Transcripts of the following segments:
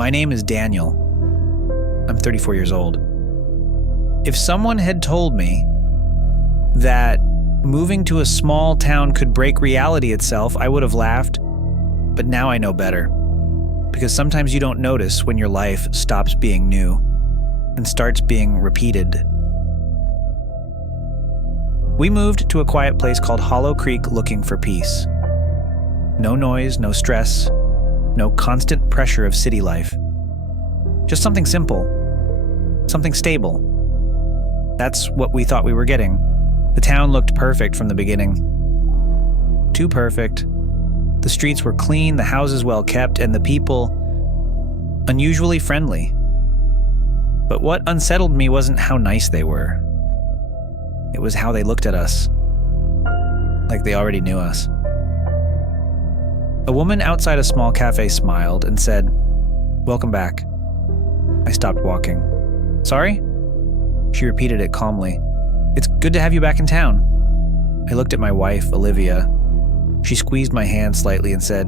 My name is Daniel. I'm 34 years old. If someone had told me that moving to a small town could break reality itself, I would have laughed. But now I know better. Because sometimes you don't notice when your life stops being new and starts being repeated. We moved to a quiet place called Hollow Creek looking for peace. No noise, no stress, no constant pressure of city life. Just something simple, something stable. That's what we thought we were getting. The town looked perfect from the beginning. Too perfect. The streets were clean, the houses well kept, and the people unusually friendly. But what unsettled me wasn't how nice they were. It was how they looked at us, like they already knew us. A woman outside a small cafe smiled and said, "Welcome back." I stopped walking. "Sorry?" She repeated it calmly. "It's good to have you back in town." I looked at my wife, Olivia. She squeezed my hand slightly and said,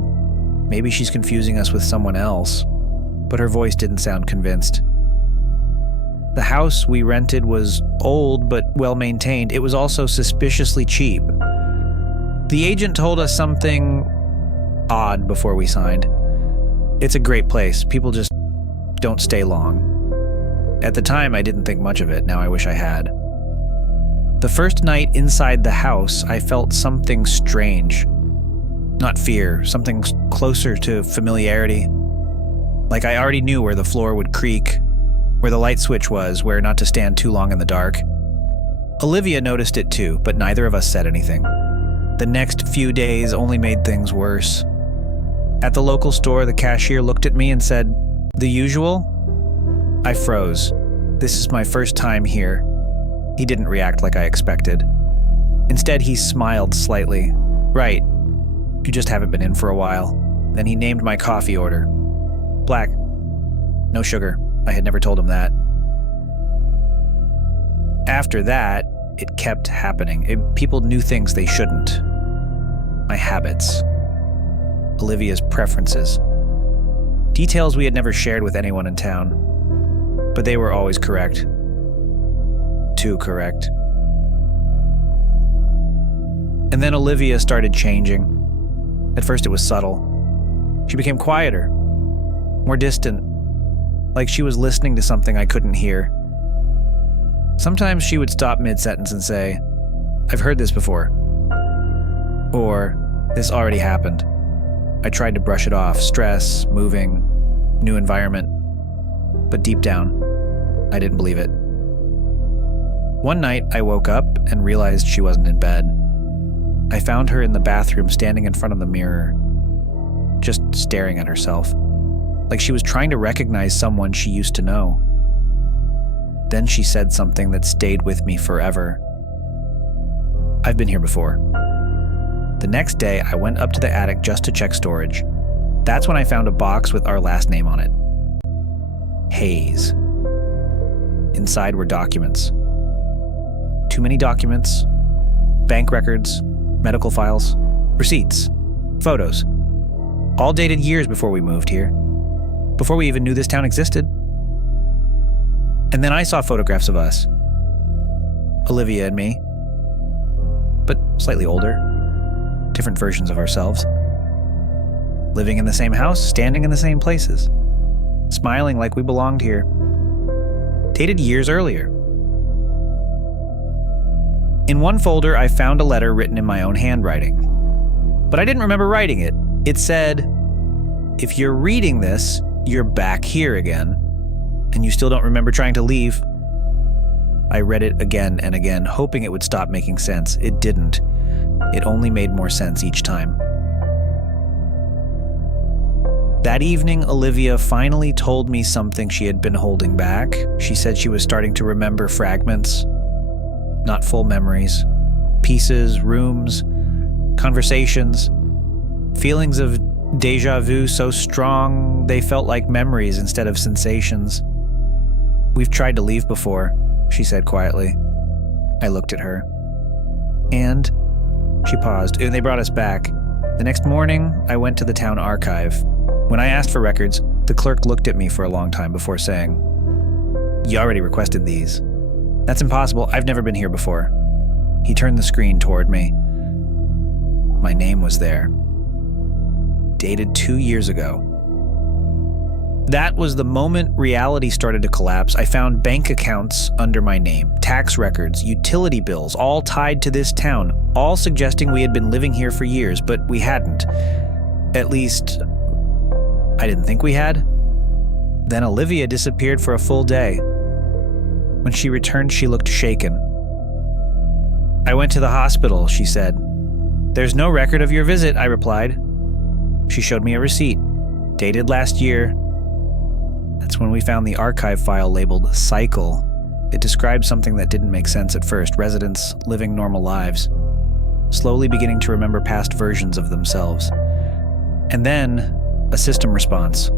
"Maybe she's confusing us with someone else," but her voice didn't sound convinced. The house we rented was old but well-maintained. It was also suspiciously cheap. The agent told us something odd before we signed. It's a great place. People just don't stay long. At the time, I didn't think much of it. Now I wish I had. The first night inside the house, I felt something strange. Not fear, something closer to familiarity. Like I already knew where the floor would creak, where the light switch was, where not to stand too long in the dark. Olivia noticed it too, but neither of us said anything. The next few days only made things worse. At the local store, the cashier looked at me and said, "The usual?" I froze. This is my first time here. He didn't react like I expected. Instead, he smiled slightly. "Right. You just haven't been in for a while." Then he named my coffee order. Black. No sugar. I had never told him that. After that, it kept happening. People knew things they shouldn't. My habits. Olivia's preferences. Details we had never shared with anyone in town. But they were always correct. Too correct. And then Olivia started changing. At first it was subtle. She became quieter, more distant, like she was listening to something I couldn't hear. Sometimes she would stop mid-sentence and say, "I've heard this before." Or, "This already happened." I tried to brush it off. Stress, moving, new environment. But deep down, I didn't believe it. One night, I woke up and realized she wasn't in bed. I found her in the bathroom standing in front of the mirror, just staring at herself, like she was trying to recognize someone she used to know. Then she said something that stayed with me forever. "I've been here before." The next day, I went up to the attic just to check storage. That's when I found a box with our last name on it. Hayes. Inside were documents. Too many documents, bank records, medical files, receipts, photos, all dated years before we moved here, before we even knew this town existed. And then I saw photographs of us, Olivia and me, but slightly older, different versions of ourselves, living in the same house, standing in the same places, smiling like we belonged here, dated years earlier. In one folder, I found a letter written in my own handwriting. But I didn't remember writing it. It said, "If you're reading this, you're back here again, and you still don't remember trying to leave." I read it again and again, hoping it would stop making sense. It didn't. It only made more sense each time. That evening, Olivia finally told me something she had been holding back. She said she was starting to remember fragments. Not full memories. Pieces, rooms, conversations. Feelings of déjà vu so strong they felt like memories instead of sensations. "We've tried to leave before," she said quietly. I looked at her. "And?" She paused, and they brought us back. The next morning, I went to the town archive. When I asked for records, The clerk looked at me for a long time before saying, "You already requested these." "That's impossible. I've never been here before." He turned the screen toward me. My name was there. Dated 2 years ago. That was the moment reality started to collapse. I found bank accounts under my name, tax records, utility bills, all tied to this town, all suggesting we had been living here for years, but we hadn't. At least, I didn't think we had. Then Olivia disappeared for a full day. When she returned, she looked shaken. "I went to the hospital," she said. "There's no record of your visit," I replied. She showed me a receipt, dated last year. That's when we found the archive file labeled Cycle. It described something that didn't make sense at first: residents living normal lives, slowly beginning to remember past versions of themselves. And then, a system response.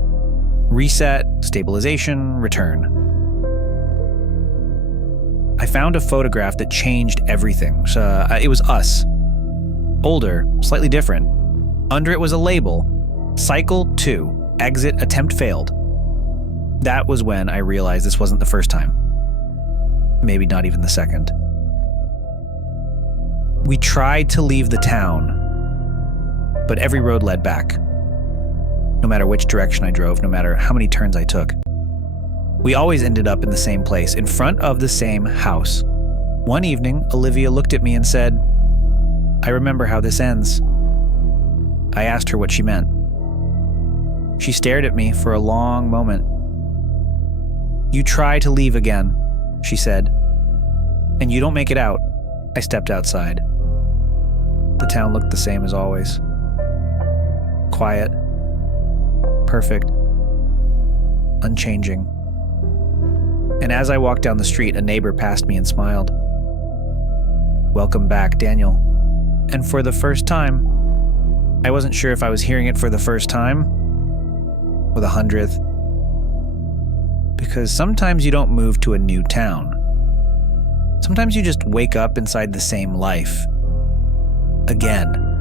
Reset, stabilization, return. I found a photograph that changed everything. It was us. Older, slightly different. Under it was a label, Cycle 2, exit attempt failed. That was when I realized this wasn't the first time. Maybe not even the second. We tried to leave the town, but every road led back. No matter which direction I drove, no matter how many turns I took. We always ended up in the same place, in front of the same house. One evening, Olivia looked at me and said, "I remember how this ends." I asked her what she meant. She stared at me for a long moment. "You try to leave again," she said, "and you don't make it out." I stepped outside. The town looked the same as always. Quiet. Perfect. Unchanging. And as I walked down the street, a neighbor passed me and smiled. "Welcome back, Daniel." And for the first time, I wasn't sure if I was hearing it for the first time or the 100th. Because sometimes you don't move to a new town. Sometimes you just wake up inside the same life. Again.